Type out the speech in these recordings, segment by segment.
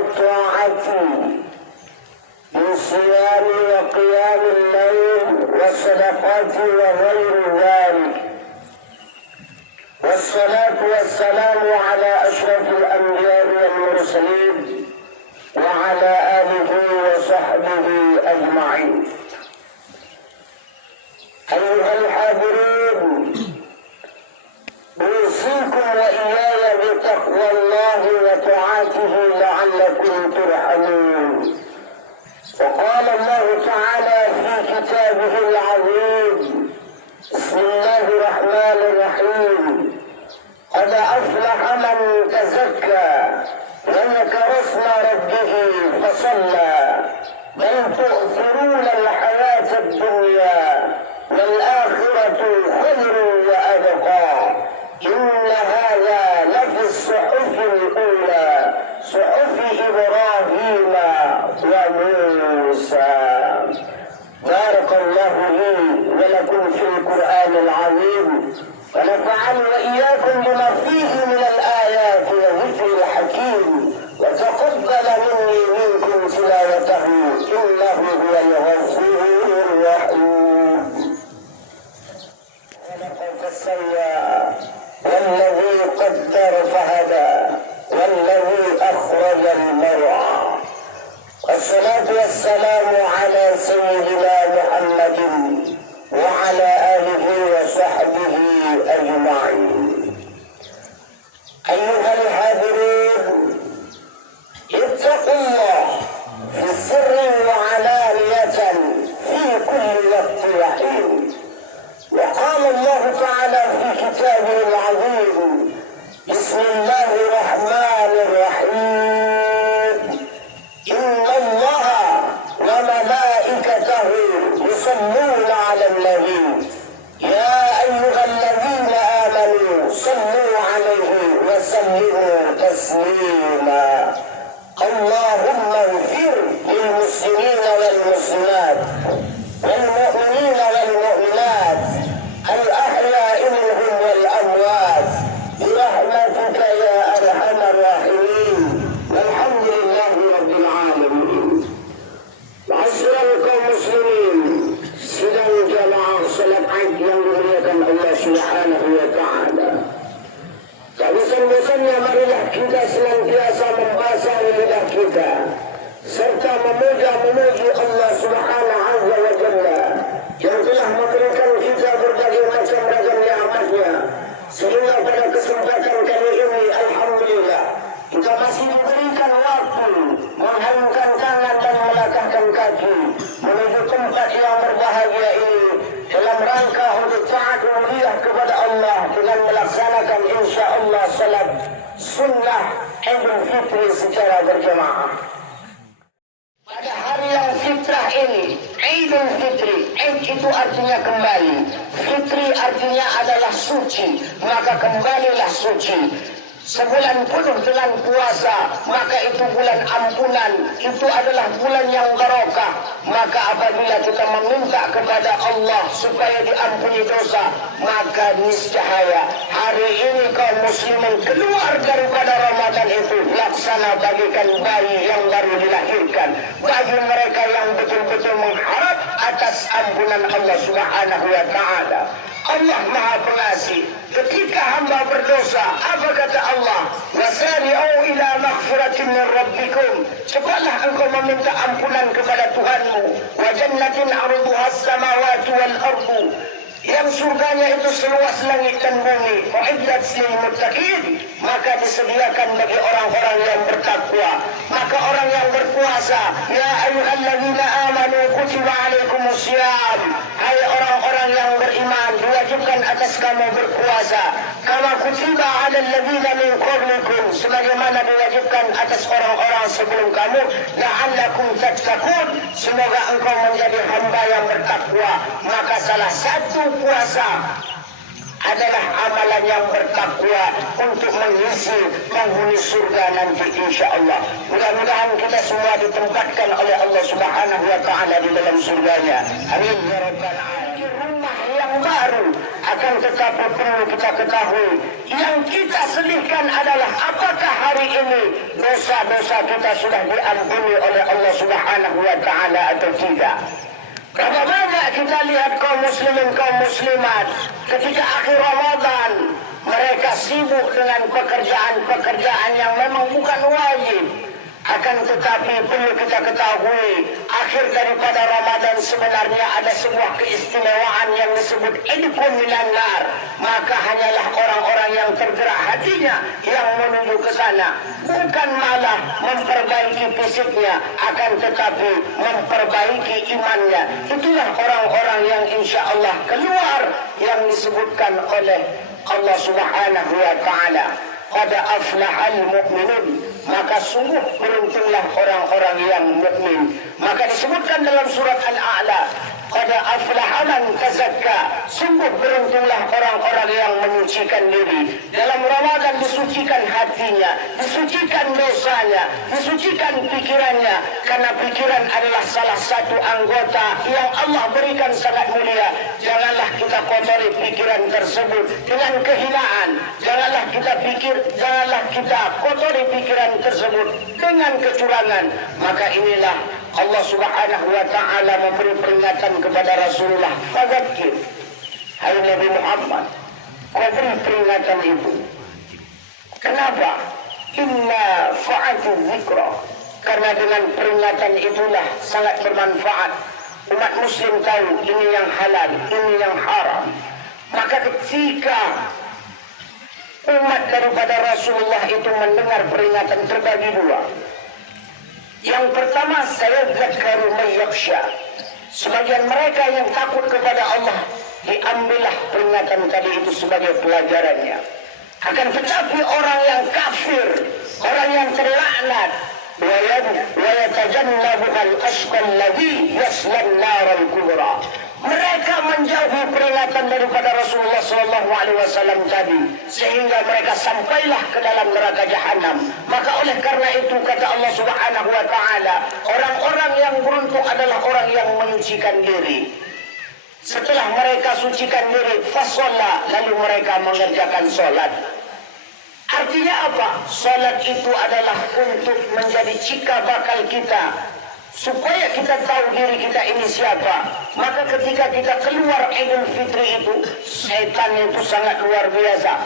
الطاعة من صيام وقيام الليل والصدقات وغير ذلك، والصلاة والسلام على أشرف الأنبياء والمرسلين وعلى آله وصحبه أجمعين. أيها الحاضرون، أوصيكم وإياي بتقوى الله وطاعته لعلكم ترحمون. وقال الله تعالى في كتابه العظيم: بسم الله الرحمن الرحيم: قد أفلح من تزكى وذكر اسم ربه فصلى بل تؤثرون الحياة الدنيا والآخرة خير وأبقى إن هذا لفي الصحف الأولى صحف إبراهيم وموسى. بارك الله لي ولكم في القرآن العظيم، ونفعني وإياكم بما فيه من الآيات والذكر الحكيم، وتقبل مني منكم تلاوته إنه هو الغفور الرحيم. خلق فسوى والذي قدر فهدى والذي أخرج المرعى، والصلاة والسلام على سيدنا محمد وعلى آله وصحبه أجمعين. أيها الحاضرون، اتقوا الله في السر وعلانية في كل وقت وحين. وقال الله تعالى في كتابه العظيم: بسم الله الرحمن الرحيم: إن الله وملائكته يصلون على النبي يا أيها الذين آمنوا صلوا عليه وسلموا تسليما. اللهم اغفر للمسلمين والمسلمات والمؤمنين والمؤمنات الأحياء منهم والأموات برحمتك يا أرحم الراحمين، والحمد لله رب العالمين. Masyarakat kaum muslimin, sidang jamaah salat Id yang dimuliakan Allah Subhanahu wa taala. Tak bosan-bosannya marilah kita senantiasa membaca lidah kita serta memuja-memuji Allah Subhanahu wa Jalla yang telah memberikan kita berbagai macam ragam nikmat-Nya, sehingga pada kesempatan kali ini alhamdulillah kita masih diberikan waktu menghalungkan tangan dan melangkahkan kaki menuju tempat yang berbahagia ini dalam rangka untuk taat uluhiyah kepada Allah dengan melaksanakan insya-Allah salat sunnah Idul Fitri secara berjamaah. Pada hari yang fitrah ini, Idul Fitri, Id itu artinya kembali, Fitri artinya adalah suci, maka kembalilah suci. Sebulan penuh dengan puasa, maka itu bulan ampunan, itu adalah bulan yang barokah. Maka apabila kita meminta kepada Allah supaya diampuni dosa, maka niscaya hari ini kaum muslimin keluar daripada Ramadan itu laksana bagikan bayi yang baru dilahirkan, bagi mereka yang betul-betul mengharap atas ampunan Allah Subhanahu wa taala. Allah Maha Pengasih. Ketika hamba berdosa, apa kata Allah? Wasari'u ila maghfiratin min rabbikum. Cepatlah engkau meminta ampunan kepada Tuhanmu. Wa jannatin 'arduha as-samawati wal ardu. Yang surganya itu seluas langit dan bumi. Uiddat lil muttaqin. Maka disediakan bagi orang-orang yang bertakwa. Maka orang yang berpuasa, ya ayyuhalladzina amanu kutiba alaikumusiyam. Hai orang-orang yang beriman, diwajibkan atas kamu berpuasa. Kama kutiba alal ladzina min qablikum, sebagaimana diwajibkan atas orang-orang sebelum kamu, la'allakum tattaqun, semoga engkau menjadi hamba yang bertakwa. Maka salah satu puasa adalah amalan yang bertakwa untuk mengisi penghuni surga nanti insya-Allah. Mudah-mudahan kita semua ditempatkan oleh Allah Subhanahu wa taala di dalam surganya. Amin ya rabbal alamin. Rumah yang baru akan akan tetapi perlu kita ketahui, yang kita sedihkan adalah apakah hari ini dosa-dosa kita sudah diampuni oleh Allah Subhanahu wa taala atau tidak. Berapa banyak kita lihat kaum muslimin, kaum muslimat ketika akhir Ramadan mereka sibuk dengan pekerjaan-pekerjaan yang memang bukan wajib. Akan tetapi perlu kita ketahui, akhir daripada Ramadan sebenarnya ada sebuah keistimewaan yang disebut idkum minan nar. Maka hanyalah orang-orang yang tergerak hatinya yang menuju ke sana, bukan malah memperbaiki fisiknya, akan tetapi memperbaiki imannya. Itulah orang-orang yang insya Allah keluar yang disebutkan oleh Allah Subhanahu wa taala. Qad aflahal mu'minun, maka sungguh beruntunglah orang-orang yang mukmin. Maka disebutkan dalam surat Al-A'la, qad aflaha man tazakka, sungguh beruntunglah orang-orang yang menyucikan diri. Dalam Ramadan disucikan hatinya, disucikan dosanya, disucikan pikirannya, karena pikiran adalah salah satu anggota yang Allah berikan sangat mulia. Janganlah kita kotori pikiran tersebut dengan kehinaan. Janganlah kita kotori pikiran tersebut dengan kecurangan. Maka inilah Allah Subhanahu wa taala memberi peringatan kepada Rasulullah, fadzakir, hai Nabi Muhammad, kau beri peringatan itu. Kenapa? Inna fa'atu dzikra, karena dengan peringatan itulah sangat bermanfaat. Umat muslim tahu ini yang halal, ini yang haram. Maka ketika umat daripada Rasulullah itu mendengar peringatan terbagi dua. Yang pertama, saya zakaru mayyaksha. Sebagian mereka yang takut kepada Allah, diambillah peringatan tadi itu sebagai pelajarannya. Akan tetapi orang yang kafir, orang yang terlaknat, wa yatajannabuhal ashqal ladzi yaslan naral kubra. Mereka menjauhi peringatan daripada Rasulullah SAW tadi, sehingga mereka sampailah ke dalam neraka jahanam. Maka oleh karena itu kata Allah Subhanahu wa taala, orang-orang yang beruntung adalah orang yang menyucikan diri. Setelah mereka sucikan diri, fasalla, lalu mereka mengerjakan solat. Artinya apa? Solat itu adalah untuk menjadi cikal bakal kita, supaya kita tahu diri kita ini siapa. Maka ketika kita keluar Idul Fitri itu, setan itu sangat luar biasa.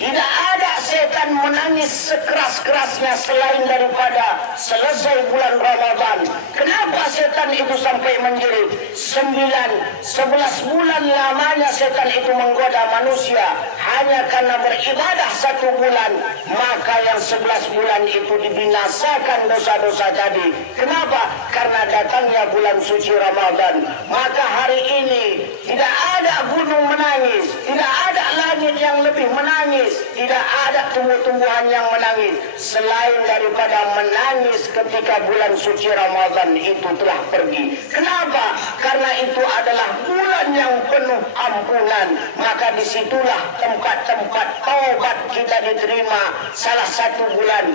Tidak ada setan menangis sekeras-kerasnya selain daripada selesai bulan Ramadan. Kenapa setan itu sampai menjerit? 11 bulan lamanya setan itu menggoda manusia hanya karena beribadah 1 bulan. Maka yang 11 bulan itu dibinasakan dosa-dosa tadi. Kenapa? Karena datangnya bulan suci Ramadan. Maka hari ini tidak ada gunung menangis, tidak ada langit yang lebih menangis, tidak ada tumbuh-tumbuhan yang menangis selain daripada menangis ketika bulan suci Ramadan itu telah pergi. Kenapa? Karena itu adalah bulan yang penuh ampunan. Maka disitulah tempat-tempat taubat kita diterima, salah satu bulan.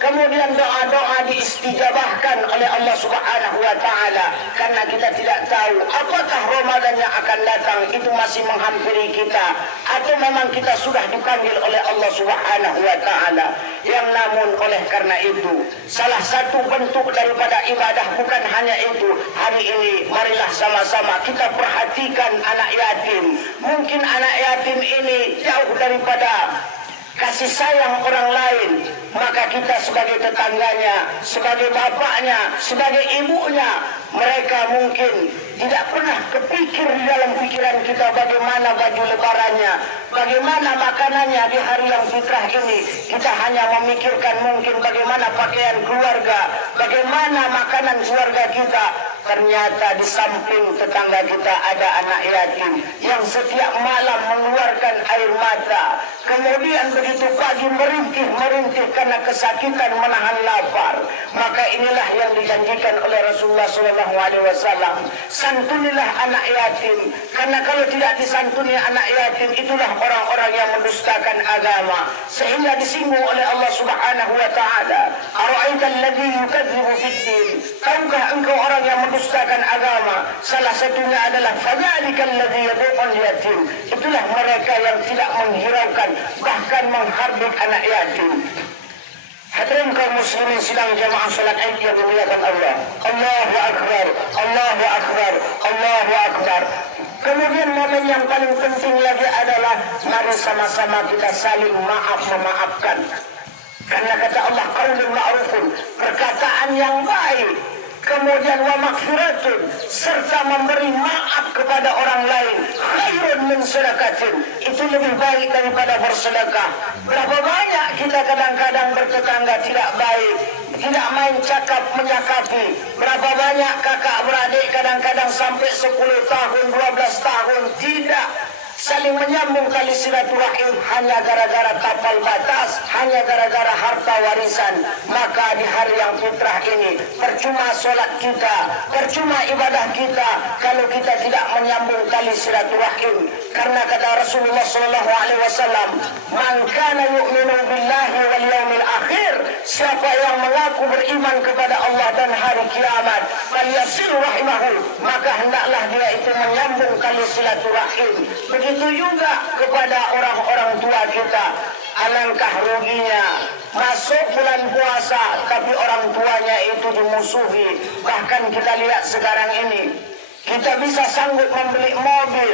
Kemudian doa-doa diistijabahkan oleh Allah Subhanahu wa taala, karena kita tidak tahu apakah Ramadan yang akan datang itu masih menghampiri kita atau memang kita sudah dipanggil oleh Allah Subhanahu wa taala. Yang namun oleh karena itu, salah satu bentuk daripada ibadah bukan hanya itu. Hari ini marilah sama-sama kita perhatikan anak yatim. Mungkin anak yatim ini jauh daripada kasih sayang orang lain, maka kita sebagai tetangganya, sebagai bapaknya, sebagai ibunya, mereka mungkin tidak pernah kepikir di dalam pikiran kita bagaimana baju lebarannya, bagaimana makanannya di hari yang fitrah ini. Kita hanya memikirkan mungkin bagaimana pakaian keluarga, bagaimana makanan keluarga kita. Ternyata di samping tetangga kita ada anak yatim yang setiap malam mengeluarkan air mata. Kemudian begitu pagi merintih karena kesakitan menahan lapar. Maka inilah yang dijanjikan oleh Rasulullah SAW. Santunilah anak yatim. Karena kalau tidak disantuni anak yatim, itulah orang-orang yang mendustakan agama. Sehingga disinggung oleh Allah Subhanahu wa taala, "Ara'aita alladzi yukadzibu fid-din?" Tahukah engkau orang yang mendustakan agama. Salah satunya adalah fadzalikal ladzi yad'ul yatim. Itulah mereka yang tidak menghiraukan, bahkan menghardik anak yatim. Hadirin kaum muslimin sidang jamaah salat Id yang dimuliakan Allah. Allahu akbar, Allahu akbar, Allahu akbar. Kemudian momen yang paling penting lagi adalah mari sama-sama kita saling memaafkan. Karena kata Allah qaulun ma'rufun, perkataan yang baik. Kemudian wa maghfiratun, serta memberi maaf kepada orang lain, khairun min sedekatin, itu lebih baik daripada bersedekah. Berapa banyak kita kadang-kadang bertetangga tidak baik, tidak main cakap menyakapi. Berapa banyak kakak beradik kadang-kadang sampai 10 tahun, 12 tahun tidak saling menyambung tali silaturahim hanya gara-gara tapal batas, hanya gara-gara harta warisan. Maka di hari yang fitrah ini percuma solat kita, percuma ibadah kita kalau kita tidak menyambung tali silaturahim. Karena kata Rasulullah sallallahu alaihi wasallam, "Man kana yu'minu billahi wal yawmil akhir," siapa yang mengaku beriman kepada Allah dan hari kiamat, falyasil rahimahu, maka hendaklah dia itu menyambung tali silaturahim. Begitu juga kepada orang-orang tua kita. Alangkah ruginya masuk bulan puasa tapi orang tuanya itu dimusuhi. Bahkan kita lihat sekarang ini, kita bisa sanggup membeli mobil,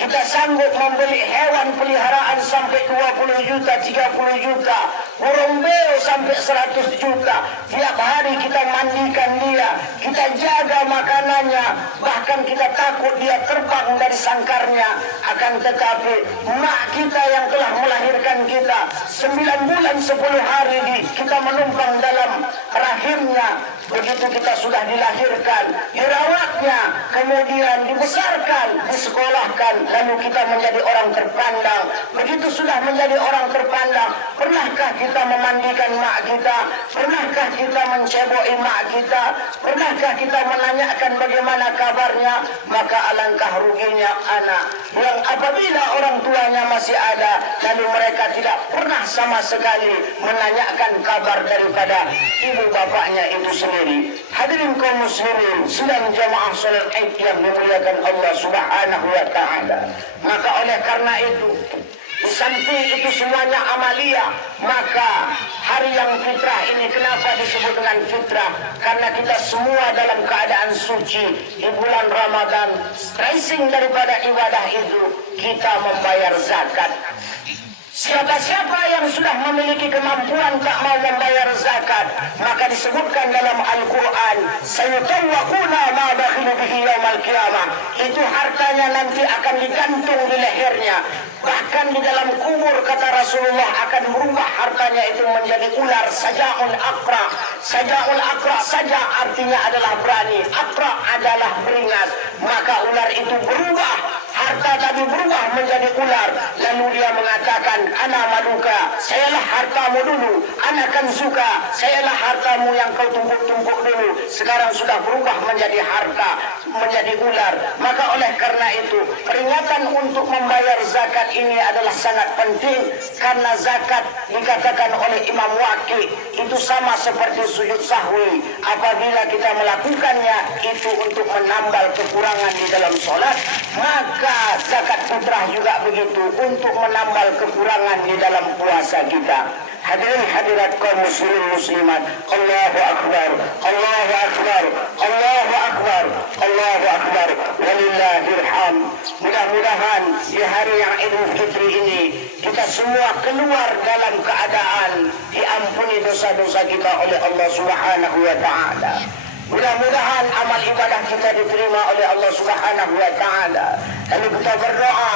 kita sanggup membeli hewan peliharaan sampai 20 juta, 30 juta, burung beo sampai 100 juta. Tiap hari kita mandikan dia, kita jaga makanannya, bahkan kita takut dia terbang dari sangkarnya. Akan tetapi mak kita yang telah melahirkan kita 9 bulan 10 hari kita menumpang dalam rahimnya. Begitu kita sudah dilahirkan, dirawatnya, kemudian dibesarkan, disekolahkan, lalu kita menjadi orang terpandang. Begitu sudah menjadi orang terpandang, pernahkah kita memandikan mak kita? Pernahkah kita menceboi mak kita? Pernahkah kita menanyakan bagaimana kabarnya? Maka alangkah ruginya anak yang apabila orang tuanya masih ada, lalu mereka tidak pernah sama sekali menanyakan kabar daripada ibu bapaknya itu sendiri. Hadirin kaum muslimin sedang jamaah salat Id yang dimuliakan Allah Subhanahu wa taala. Maka oleh karena itu, di samping itu semuanya amalia, maka hari yang fitrah ini kenapa disebut dengan fitrah? Karena kita semua dalam keadaan suci di bulan Ramadan, tracing daripada ibadah itu kita membayar zakat. Siapa-siapa yang sudah memiliki kemampuan tak mau membayar zakat, maka disebutkan dalam Al-Quran, sayutawwaquna ma bakhilu bihi yaumal qiyamah. Itu hartanya nanti akan digantung di lehernya. Bahkan di dalam kubur kata Rasulullah akan berubah hartanya itu menjadi ular, saja'ul aqra. Saja'ul aqra, saja artinya adalah berani, aqra adalah beringat. Maka ular itu berubah, harta tadi berubah menjadi ular. Lalu dia mengatakan, ana maluka, sayalah hartamu dulu. Ana kan suka, sayalah hartamu yang kau tumpuk-tumpuk dulu. Sekarang sudah berubah menjadi harta, menjadi ular. Maka oleh karena itu, peringatan untuk membayar zakat ini adalah sangat penting. Karena zakat dikatakan oleh Imam Waqi itu sama seperti sujud sahwi. Apabila kita melakukannya itu untuk menambal kekurangan di dalam sholat, maka zakat fitrah juga begitu untuk menambal kekurangan di dalam puasa kita. Hadirin hadirat kaum muslimin muslimat, Allahu akbar, Allahu akbar, Allahu akbar, Allahu akbar, walillahil hamd. Mudah-mudahan di hari yang Idul Fitri ini kita semua keluar dalam keadaan diampuni dosa-dosa kita oleh Allah Subhanahu wa taala. Mudah-mudahan amal ibadah kita diterima oleh Allah Subhanahu wa taala. Lalu kita berdoa,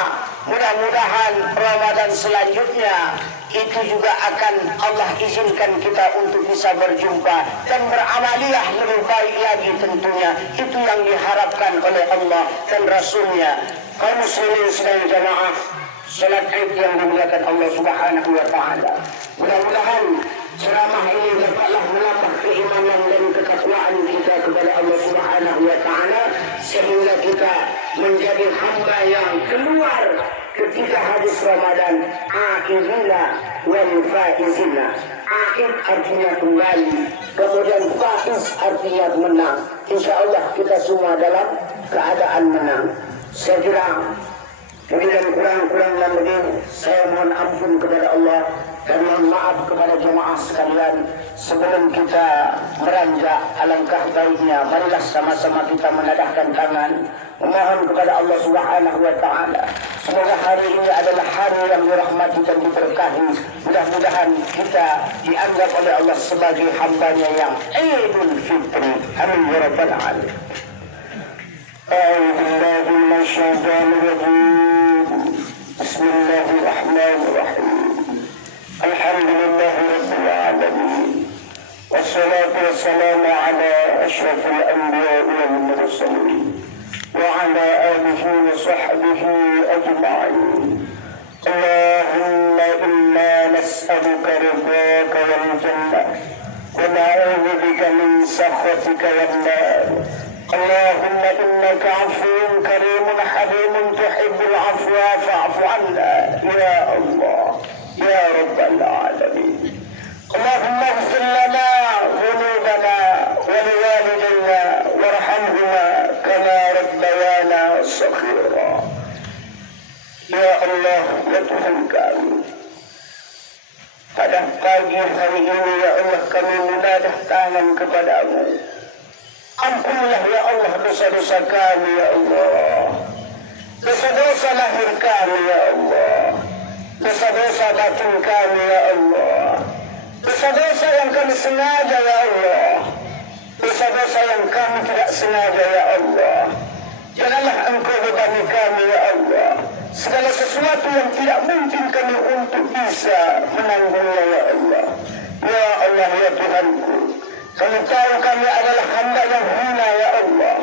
mudah-mudahan Ramadan selanjutnya itu juga akan Allah izinkan kita untuk bisa berjumpa dan beramaliyah lebih baik lagi tentunya. Itu yang diharapkan oleh Allah dan Rasulnya. Kaum muslimin sedang jamaah salat Id yang dimuliakan Allah Subhanahu wa taala. Mudah-mudahan ceramah ini dapatlah menambah keimanan dan ketakwaan kita kepada Allah Subhanahu wa taala sehingga kita menjadi hamba yang keluar ketika habis Ramadan akhirnya wal faizina. Aid artinya kembali, kemudian faiz artinya menang. Insya Allah kita semua dalam keadaan menang. Saya kira kemudian kurang lebih saya mohon ampun kepada Allah dan mohon maaf kepada jemaah sekalian. Sebelum kita beranjak, alangkah baiknya marilah sama-sama kita menadahkan tangan memohon kepada Allah Subhanahu wa taala. Semoga hari ini adalah hari yang dirahmati dan diberkahi. Mudah-mudahan kita dianggap oleh Allah sebagai hambanya yang Idul Fitri. Amin ya rabbal alamin. أعوذ بالله من الشيطان الرجيم بسم الله الرحمن الرحيم الحمد لله رب العالمين والصلاة والسلام على أشرف الأنبياء والمرسلين وعلى آله وصحبه أجمعين اللهم إنا نسألك رضاك والجنة ونعوذ بك من سخطك والنار اللهم إنك عفو كريم حليم تحب العفو فاعف عنا يا الله يا رب العالمين اللهم اغفر لنا ذنوبنا ولوالدينا وارحمهما كما ربيانا صغيرا يا الله ya Tuhan kami, pada pagi hari ini ya Allah kami menadah tangan kepadamu. Ampunilah ya Allah dosa-dosa kami ya Allah, dosa-dosa lahir kami ya Allah, dosa-dosa batin kami ya Allah, dosa-dosa yang kami sengaja ya Allah, dosa-dosa yang kami tidak sengaja ya Allah. Janganlah engkau bebani kami ya Allah segala sesuatu yang tidak mungkin kami untuk bisa menanggungnya ya Allah. Ya Allah ya Tuhanku, kami tahu kami adalah hamba yang hina ya Allah,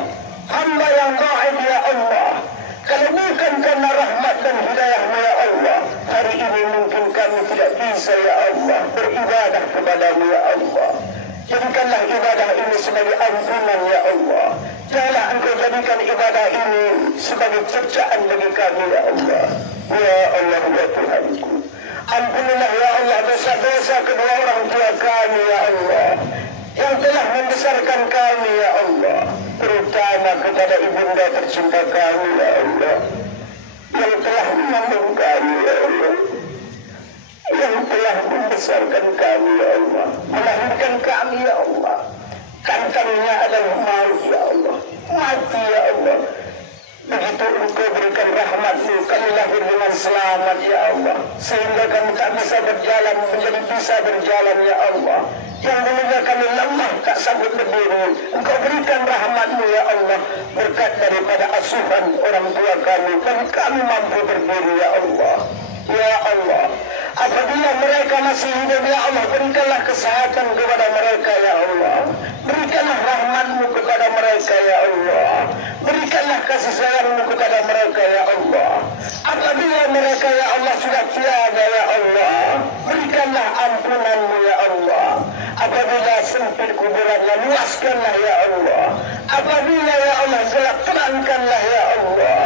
hamba yang dhaif ya Allah. Kalau bukan karena rahmat dan hidayah-Mu ya Allah, hari ini mungkin kami tidak bisa ya Allah beribadah kepadamu ya Allah. Jadikanlah ibadah ini sebagai ampunan ya Allah. Janganlah engkau jadikan ibadah ini sebagai cercaan bagi kami ya Allah. Ya Allah ya Tuhanku, ampunilah ya Allah dosa-dosa kedua orang tua kami ya Allah yang telah membesarkan kami ya Allah, terutama kepada ibunda tercinta kami ya Allah yang telah mengandung kami ya Allah, yang telah membesarkan kami ya Allah, melahirkan kami ya Allah. Kantangnya adalah maut ya Allah, mati ya Allah. Begitu engkau berikan rahmat-Mu, kami lahir dengan selamat ya Allah, sehingga kami tak bisa berjalan menjadi bisa berjalan ya Allah. Yang dulunya kami lemah tak sanggup berdiri, engkau berikan rahmat-Mu ya Allah, berkat daripada asuhan orang tua kami dan kami mampu berdiri ya Allah. Ya Allah, apabila mereka masih hidup ya Allah, berikanlah kesehatan kepada mereka ya Allah, berikanlah rahmat-Mu kepada mereka ya Allah, berikanlah kasih sayang-Mu kepada mereka ya Allah. Apabila mereka ya Allah sudah tiada ya Allah, berikanlah ampunan-Mu ya Allah. Apabila sempit kuburannya, luaskanlah ya Allah. Apabila ya Allah gelap, terangkanlah ya Allah.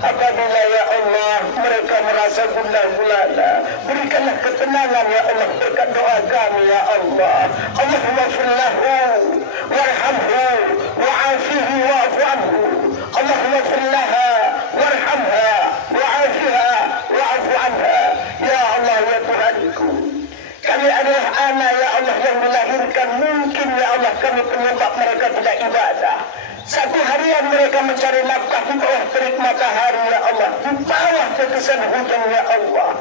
Apabila ya Allah mereka merasa gundah gulana, berikanlah ketenangan ya Allah berkat doa kami ya Allah. Allahumma firlahu warhamhu wa'afihi wa'fu anhu. Allahumma firlaha warhamha wa'afiha wa'fu anha. Ya Allah ya Tuhanku, kami adalah anak ya Allah yang dilahirkan, mungkin ya Allah kami penyebab mereka tidak ibadah. Satu harian mereka mencari nafkah di bawah terik matahari ya Allah, di bawah tetesan hujan ya Allah.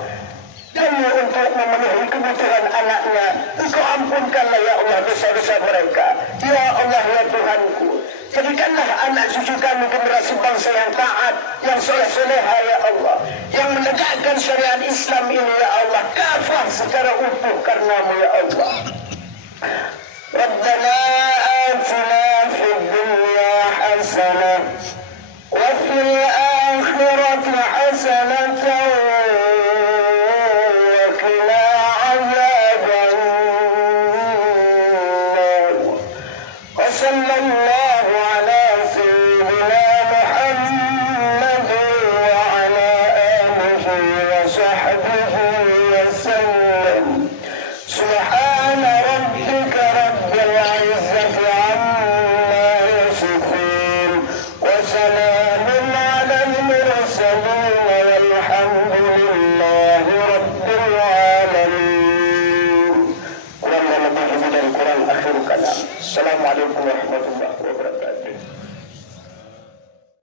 Demi untuk memenuhi kebutuhan anaknya, Engkau ampunkanlah ya Allah dosa-dosa mereka. Ya Allah ya Tuhanku, jadikanlah anak cucu kami generasi bangsa yang taat, yang soleh-soleha ya Allah, yang menegakkan syariat Islam ini ya Allah, kafah secara utuh karenamu ya Allah. Rabbana atina fid dunya hasanah wa fil akhirati hasanatan wa qina adzaban nar. Wa sallallahu ala sayyidina Muhammad wa ala alihi wa sahbihi wa sallam. Assalamualaikum warahmatullahi wabarakatuh.